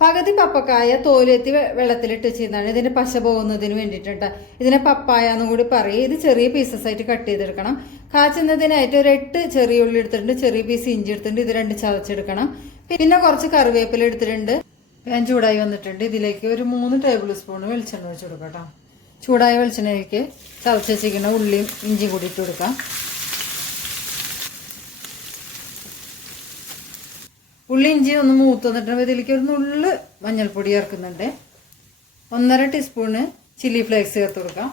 പകുതി പപ്പക്കായ തോലെത്തി വെള്ളത്തിലിട്ട് വെച്ചിരുന്നാണ് ഇതിന്റെ പശ പോകുന്നതിന് വേണ്ടിയിട്ടാണ്. ഇതിനെ പപ്പായ എന്നും കൂടി പറയും. ഇത് ചെറിയ പീസസ് ആയിട്ട് കട്ട് ചെയ്തെടുക്കണം. കാച്ചുന്നതിനായിട്ട് ഒരു 8 ചെറിയ ഉള്ളി എടുത്തിട്ടുണ്ട്, ചെറിയ പീസ് ഇഞ്ചി എടുത്തിട്ടുണ്ട്. ഇത് 2 ചതച്ചെടുക്കണം. പിന്നെ കുറച്ച് കറിവേപ്പില എടുത്തിട്ടുണ്ട്. പാൻ ചൂടായി വന്നിട്ടുണ്ട്. ഇതിലേക്ക് ഒരു 3 ടേബിൾ സ്പൂൺ വെളിച്ചെണ്ണ ഒഴിച്ചു കൊടുക്കാം കേട്ടോ. ചൂടായ വെളിച്ചെണ്ണയിലേക്ക് ചതച്ച് വെച്ചിരിക്കുന്ന ഉള്ളിയും ഇഞ്ചിയും കൂടി ഇട്ട് കൊടുക്കാം. ഉള്ളി ഇഞ്ചി ഒന്ന് മൂത്ത് വന്നിട്ടുണ്ടെങ്കിൽ ഇതിലേക്ക് ഒരു നുള്ള് മഞ്ഞൾപ്പൊടി ചേർക്കുന്നുണ്ട്. 1.5 ടീസ്പൂണ് ചില്ലി ഫ്ലേക്സ് ചേർത്ത് കൊടുക്കാം.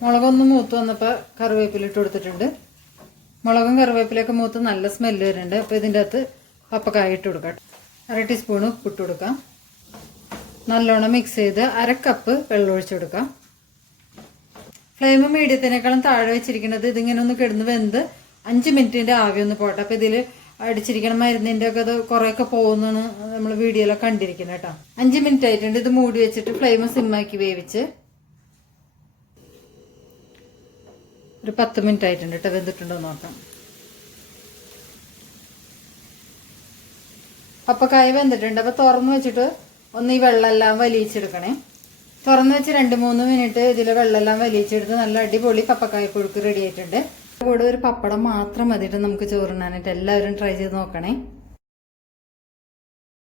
മുളകൊന്ന് മൂത്ത് വന്നപ്പോൾ കറിവേപ്പില ഇട്ട് കൊടുത്തിട്ടുണ്ട്. മുളകും കറിവേപ്പിലൊക്കെ മൂത്ത് നല്ല സ്മെല്ല് വരുന്നുണ്ട്. അപ്പോൾ ഇതിൻ്റെ അകത്ത് പപ്പക്കായ ഇട്ട് കൊടുക്കാം. 1/2 ടീസ്പൂണ് ഉപ്പിട്ട് കൊടുക്കാം. നല്ലോണം മിക്സ് ചെയ്ത് 1/2 കപ്പ് വെള്ളം ഒഴിച്ചു കൊടുക്കാം. ഫ്ലെയിം മീഡിയത്തിനേക്കാളും താഴെ വെച്ചിരിക്കുന്നത്. ഇതിങ്ങനെ ഒന്ന് കിടന്ന് വെന്ത് 5 മിനിറ്റിൻ്റെ ആവി ഒന്ന് പോട്ടെ. അപ്പോൾ ഇതിൽ അടിച്ചിരിക്കണ മരുന്നിൻ്റെ ഒക്കെ അത് കുറേയൊക്കെ പോകുന്നതാണ് നമ്മൾ വീഡിയോയിലൊക്കെ കണ്ടിരിക്കുന്നത് കേട്ടോ. 5 മിനിറ്റ് ആയിട്ടുണ്ട്. ഇത് മൂടി വെച്ചിട്ട് ഫ്ലെയിം സിമ്മാക്കി വേവിച്ച് ഒരു 10 മിനിറ്റ് ആയിട്ടുണ്ട് കേട്ടോ. വെന്തിട്ടുണ്ടോ നോക്കാം. പപ്പക്കായ വെന്തിട്ടുണ്ട്. അപ്പോൾ തുറന്ന് വെച്ചിട്ട് ഒന്ന് ഈ വെള്ളമെല്ലാം വലിയിച്ചെടുക്കണേ. തുറന്ന് വെച്ച് 2-3 മിനിറ്റ് ഇതിൽ വെള്ളമെല്ലാം വലിയിച്ചെടുത്ത് നല്ല അടിപൊളി പപ്പക്കായ പുഴുക്ക് റെഡി ആയിട്ടുണ്ട്. കൂടെ ഒരു പപ്പടം മാത്രം മതിയിട്ട് നമുക്ക് ചോറുണ്ണാനായിട്ട്. എല്ലാവരും ട്രൈ ചെയ്ത് നോക്കണേ.